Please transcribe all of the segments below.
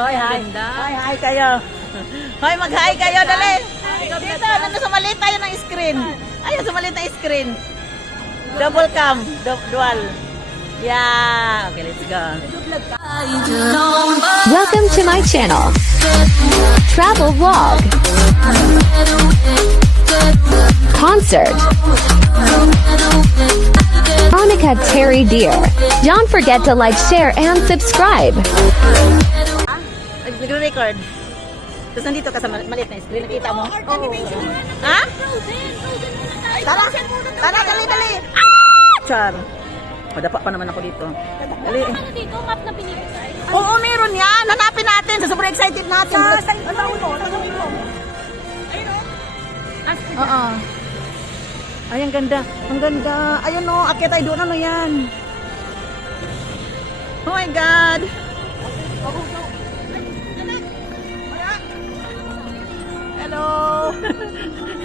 Hoy, hi. Hoy, hi kayo. Hoy, mag-hi kayo, dali. Dito, nandun sa maliit tayo ng screen. Ayun, sa maliit na screen. Double cam, dual. Yeah. Okay, let's go. Welcome to my channel. Travel vlog. Concert. Monica Terry Deer. Don't forget to like, share, and subscribe. Nagre-record. Tapos nandito ka sa maliit na screen. Nakita mo? Ha? Tara! Tara, dali, dali! Ah! Char! Madapa pa naman ako dito. Dali. Ano dito? Map na binibigay. Oo, meron yan. Hanapin natin. Sa sobrang excited natin. Sa ulo. Ayun o. Oo. Ay, ang ganda. Ang ganda. Ayun o. Akit ay doon. Ano yan? Oh my God. Hello.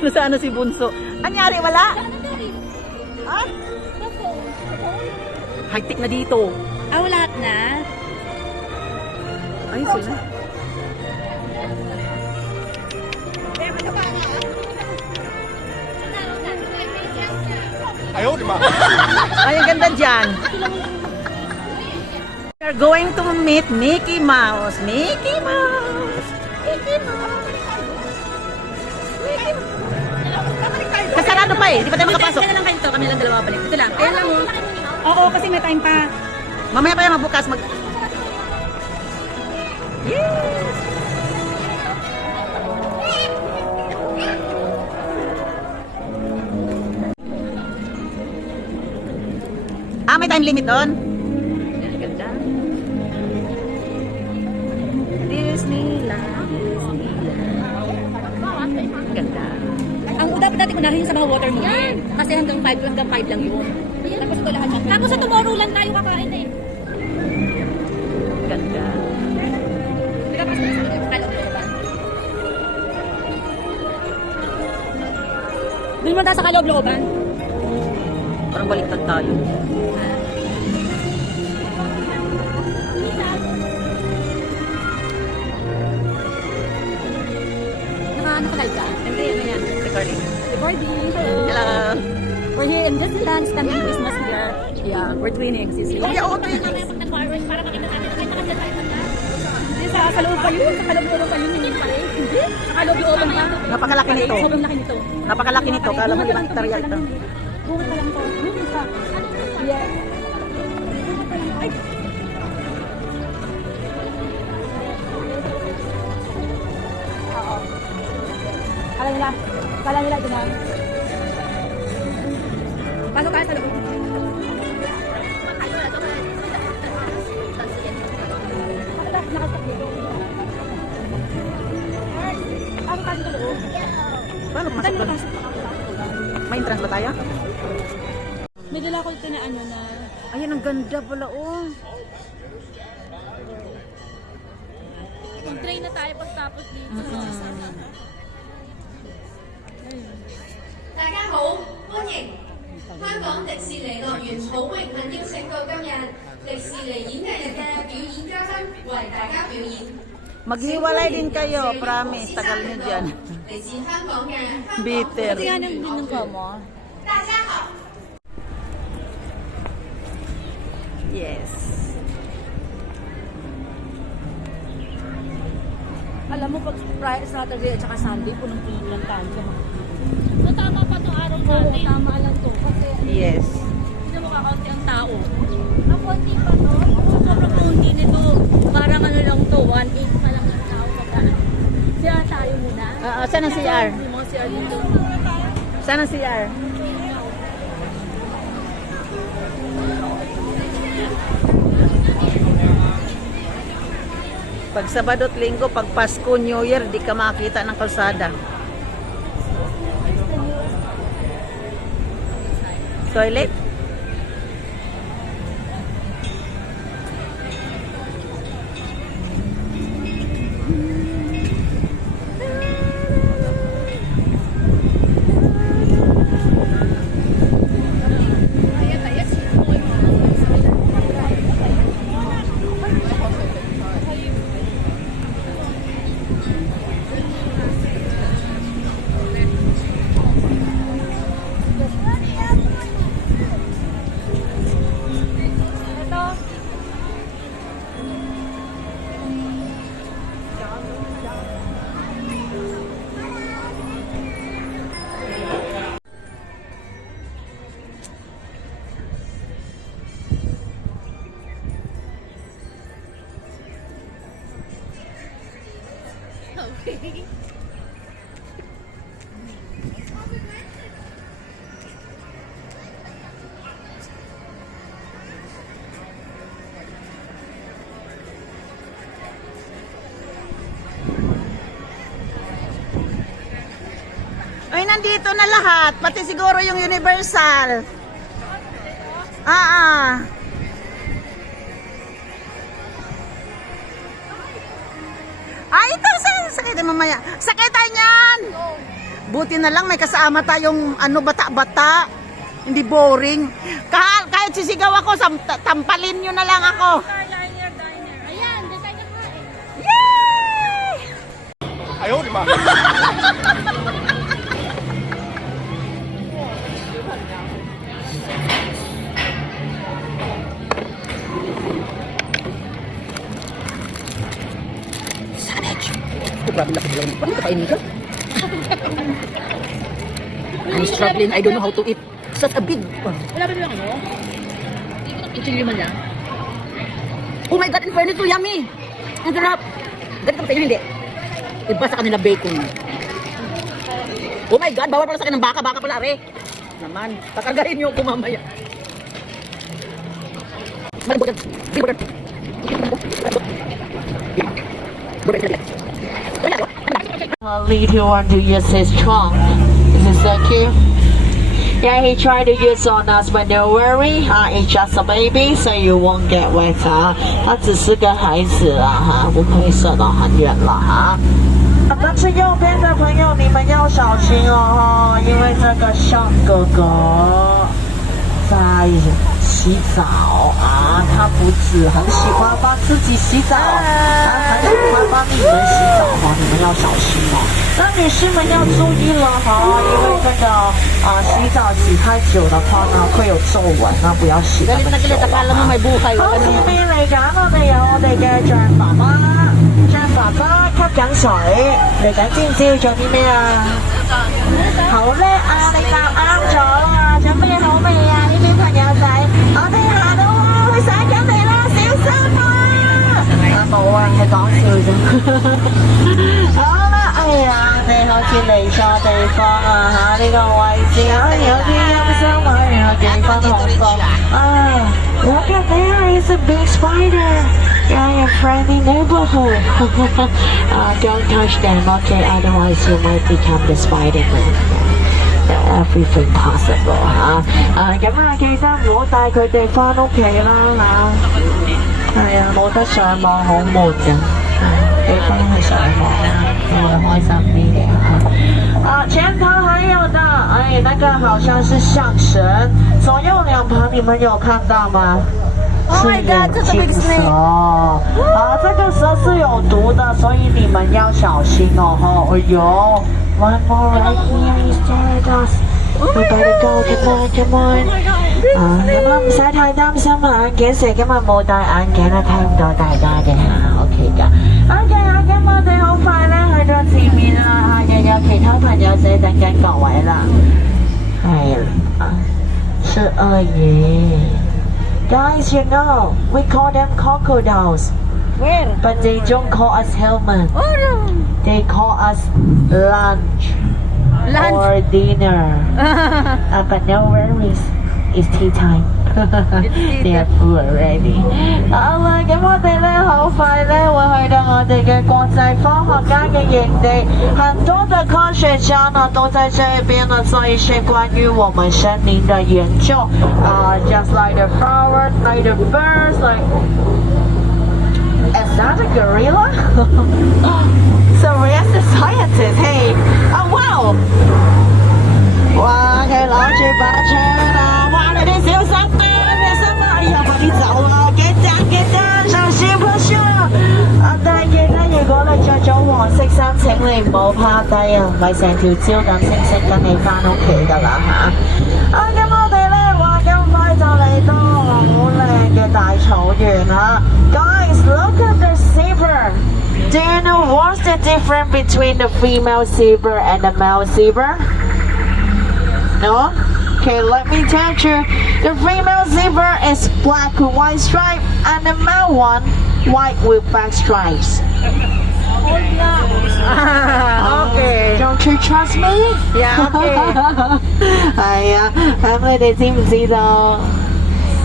Nasaan na si Bunso? Anyari, wala? Ha? High-tech na dito. Lahat na. Ay, sila. Ay, ang ganda dyan. We are going to meet Mickey Mouse. Mickey Mouse. Mickey Mouse. Mickey Mouse. Kasarado pa eh. Di pa tayo makapasok. Kaya lang kayo ito. Kami lang dalawa balik. Ito lang. Ayun lang o. Oo, kasi may time pa. Mamaya pa yan magbukas. Yes! Ah, may time limit doon? Ganda. Disneyland. Ganda. Ang dapat dati unahin sa mga watermelon. Kasi hanggang 5 lang yun. Tapos ito lahat. Tapos sa Tomorrowland tayo kakain eh. Ganda. Tapos sa Kaloob-looban. Doon mo tayo sa Kaloob-looban. Parang baliktad tayo. Nakalive ka? Hindi, ano yan? Recording. Recording. Hello. We're here in Disneyland, spending Christmas here. Yeah, we're twinning, sisi. Oh, yeah, oo, twinning. Para makita natin, kahit nakaganda tayo na. Hindi, sa loob pa yun. Sa kaloob-looban pa yun. Hindi pa rin. Hindi. Sa kaloob-looban pa. Napakalaki nito. Sobrang laki nito. Napakalaki nito. Kala mo limang hektarya ito. Bunga pa lang to. Yeah. Ay. Oo. Kala nila ito na. Pasok tayo sa loob. Paano pumasok doon? May entrance ba tayo? May dala ko ito na ano na. Ayan, ang ganda pala, oh. Mag-train na tayo pagtapos dito. 大家好，歡迎香港迪士尼樂園，好榮幸邀請到今日迪士尼演藝日嘅表演嘉賓為大家表演。 Maghiwalay din kayo, promise. Tagal nyo dyan. 嚟自香港嘅香港 Bitter. Ito yan ang binuka mo. 大家好。 Yes. Alam mo, pag Friday, Saturday at saka Sunday, punong-puno lang tayo. So, tama pa itong araw natin? Oo, tama lang to. Kasi, Yes. hindi mo kakaunti ang tao. Ang konti pa to? Sobrang konti nito. Parang ano lang to, 1/8 pa lang ang tao. Siya tayo muna. Saan ang CR? Hindi mo siya dito. Saan ang CR? Pag Sabado at Linggo, pag Pasko, New Year, di ka makakita ng kalsada. Toilet? nandito na lahat. Pati siguro yung Universal. Ay, ito. Sakay tayo mamaya. Sakay tayo niyan. Buti na lang may kasama tayong bata-bata. Hindi boring. Kahit sisigaw ako, tampalin nyo na lang ako. Diner. Ayan, doon tayo nakain. Yay! 哎呦我的妈！ Oh, grabe laki lang. Paano kainin ka? I'm struggling. I don't know how to eat. Such a big one. Wala ba lang ano? Kuchilyo man lang. Oh my God, in fairness to yummy. Ang sarap. Ganito ba tayo? Hindi. Iba sa kanila bacon. Oh my God, bawal pala sa akin ng baka. Baka pala, are. Naman. Pakagahin niyo ako mamaya. I'll lead you on to use his trunk. Is this okay? Yeah, he tried to use on us, but don't worry, it's just a baby, so you won't get wet 他只是个孩子不会射到很远了但是右边的朋友，你们要小心因为这个像哥哥在洗澡他不止很喜欢帮自己洗澡，他很喜欢帮你们洗澡你们要小心那女士们要注意了因为这个洗澡洗太久的话呢会有皱纹不要洗那麼久好，前面嚟緊我哋有我哋嘅象爸爸吸緊水嚟緊，知唔知要做啲咩好叻你答啱咗啦，準備好未呢啲朋友仔，我哋行到去洗緊嚟啦，小心冇係講笑啫好啦，哎呀你好似嚟錯地方呢個位置有啲陰森然後幾分恐怖look at there is a big spider your friendly neighborhood don't touch them okay otherwise you might become the Spider-Man everything possible 咁記得唔好帶佢哋返屋企啦係冇得上網好悶㗎俾返去上網會開心啲嘅前頭還有的那個好像是象神左右兩旁你們有看到嗎Oh my God, 這是 big snake. 這個蛇是有毒的，所以你們要小心哎呦 One more right here is staring at us. We better go. Come on. 咁唔使太擔心眼鏡蛇今日冇戴眼鏡睇唔到大家嘅OK 㗎。OK 咁我哋好快咧去到前面啦又有其他朋友仔等緊各位啦。係是鱷魚。Guys, you know, we call them crocodiles. Where? But they don't call us helmet. They call us lunch. Or dinner. But no worries. It's tea time. They are full already. 好啦，咁我哋咧好快咧會去到我哋嘅國際科學家嘅營地，很多的科學家呢都在這邊呢做一些關於我們森林的研究just like the flowers, like the birds, like is that a gorilla? So where's the scientist? Hey, oh wow! 哇，佢攞住把槍哇你哋小心咩心哎呀快啲走記得小心不少但係記得如果你着咗黃色衫請你唔好趴低咪成條蕉咁星星跟你返屋企㗎啦咁我哋咧話咁快就嚟到好靚嘅大草原Guys, look at the zebra. Do you know what's the difference between the female zebra and the male zebra? No? Okay, let me tell you. The female zebra is black with white stripe and the male one white with black stripes. Okay. Don't you trust me? Yeah, okay. 哎呀，你哋知唔知道？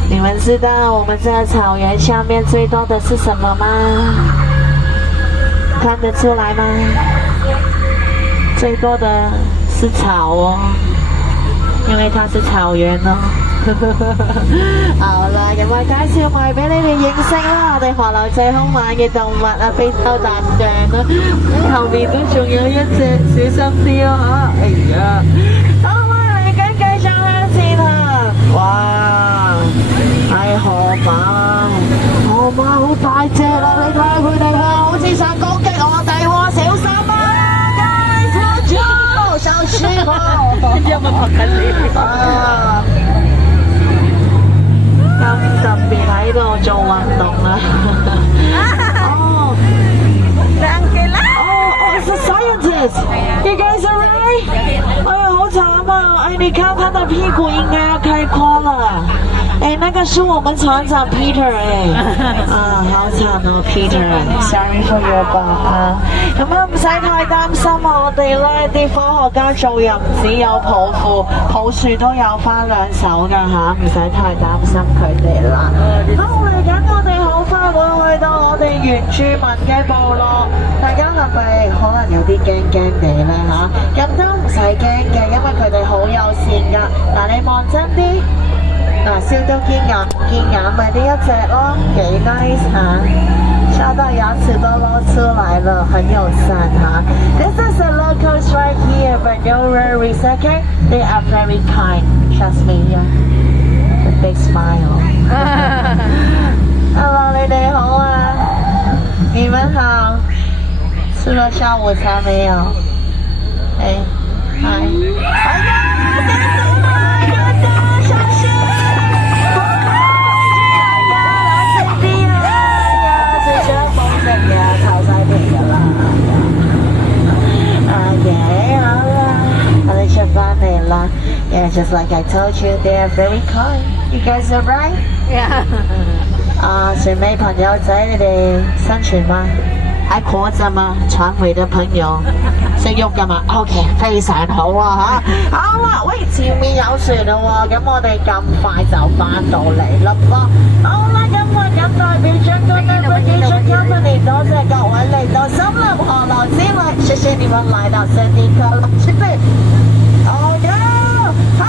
你们知道我们在草原下面最多的是什么吗？看得出来吗？最多的是草哦，因為它是草原咯。好啦，咁我介紹埋俾你哋認識啦，我哋河流最兇猛嘅動物啊，非洲大象啦，後面都仲有一隻，小心啲啊嚇！哎呀，好啦，嚟緊繼續向前行，哇，係河馬，河馬好大隻啦，你睇下佢哋啊，好似想攻擊我哋喎，小心啊！guys，小心哦！有冇拍緊你？啊！咁特別喺度做運動啊！哦 Uncle 啦！ Oh, it's a scientist. You guys are right? 哎呀，好慘啊！哎，你看他的屁股應該要開胯了。哎，那個是我們船長 Peter 哎。啊，好慘哦 ，Peter。Sorry for your bug 啊。咁啊，唔使太擔心啊！我哋咧啲科學家做人唔只有抱負，抱樹都有翻兩手㗎嚇，唔使太擔心佢哋啦。好，嚟緊我哋好快會去到我哋原住民嘅部落，大家係咪可能有啲驚驚地咧嚇？咁都唔使驚嘅，因為佢哋好友善㗎。嗱，你望真啲。嗱，笑到見眼咪呢一隻咯，幾 nice 嚇，笑到牙齒都露出來了，很友善嚇。This is the locals right here, but no worries, okay? They are very kind, trust me. The big smile. Hello， 你哋好啊，你們好，吃了下午茶沒有？哎，嗨，哎呀，先走啦，哥哥，小心！Yeah, just like I told you, they are very kind. You guys are right? Yeah. 啊，水妹朋友仔，你哋生存嗎？還活着嗎？傳回的朋友識喐㗎嘛 ？OK， 非常好啊嚇！好啦，喂，前面有船啦喎，咁我哋咁快就翻到嚟啦噃。好啦，咁我咁代表Jungle Navigation Company， 多謝各位嚟到森林河流之旅，謝謝你們來到聖地科樂之地。Oh no！ 好。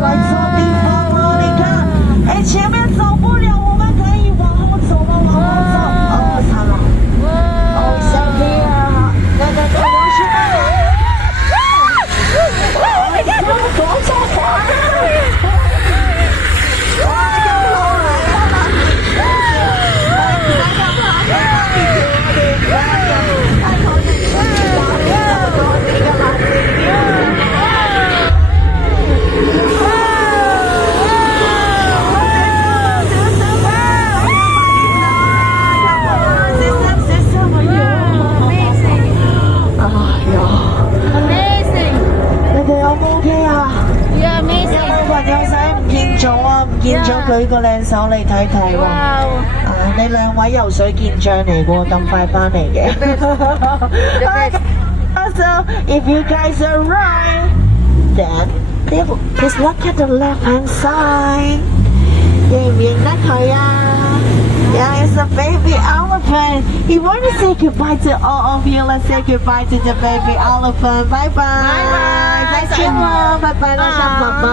来错地方了，你看，哎，前面走不了，我们可以往后走吗？往后走，哦，惨了，哦，小弟啊，那我去那里，哦，你看，多少花，哇，又来了，見咗舉個靚手嚟睇睇喎，你兩位游水健將嚟喎，咁快翻嚟嘅。So if you guys are right, then please look at the left hand side. 認唔認得佢啊？ Yeah, it's a baby elephant. He want to say goodbye to all of you. Let's say goodbye to the baby elephant. Bye bye. Bye bye. 再見啦，拜拜啦，爸爸。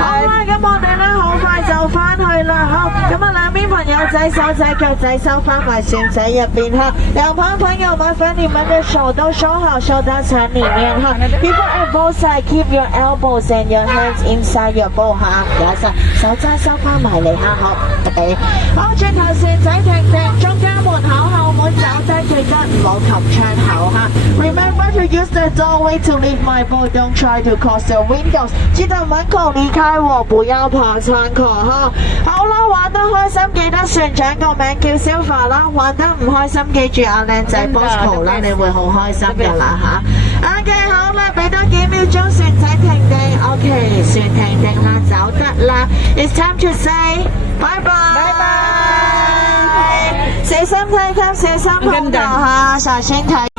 好啦，咁我哋咧好快就翻去啦，好。咁啊兩邊朋友仔手仔腳仔收翻埋船仔入邊哈。兩旁朋友麻煩你們的手都收好，收到船裡面哈。People at both sides, keep your elbows and your hands inside your boat 哈。唔該晒，手仔收翻埋嚟哈，好。好，轉頭船仔停定，中間門口後門走低，記得唔好及窗口哈。Remember to use the doorway to leave my boat. Don't try to cross the windows. 記得門口離開我，不要爬窗口哈。好啦，玩得開心記得船長個名叫 Silva 啦，玩得唔開心記住阿靚仔 Bosco 啦，你會好開心㗎啦嚇。OK， 好啦，俾多幾秒鐘船仔停定。OK， 船停定啦，走得啦。It's time to say bye bye。拜拜。小心睇睇，小心碰頭嚇，小心睇。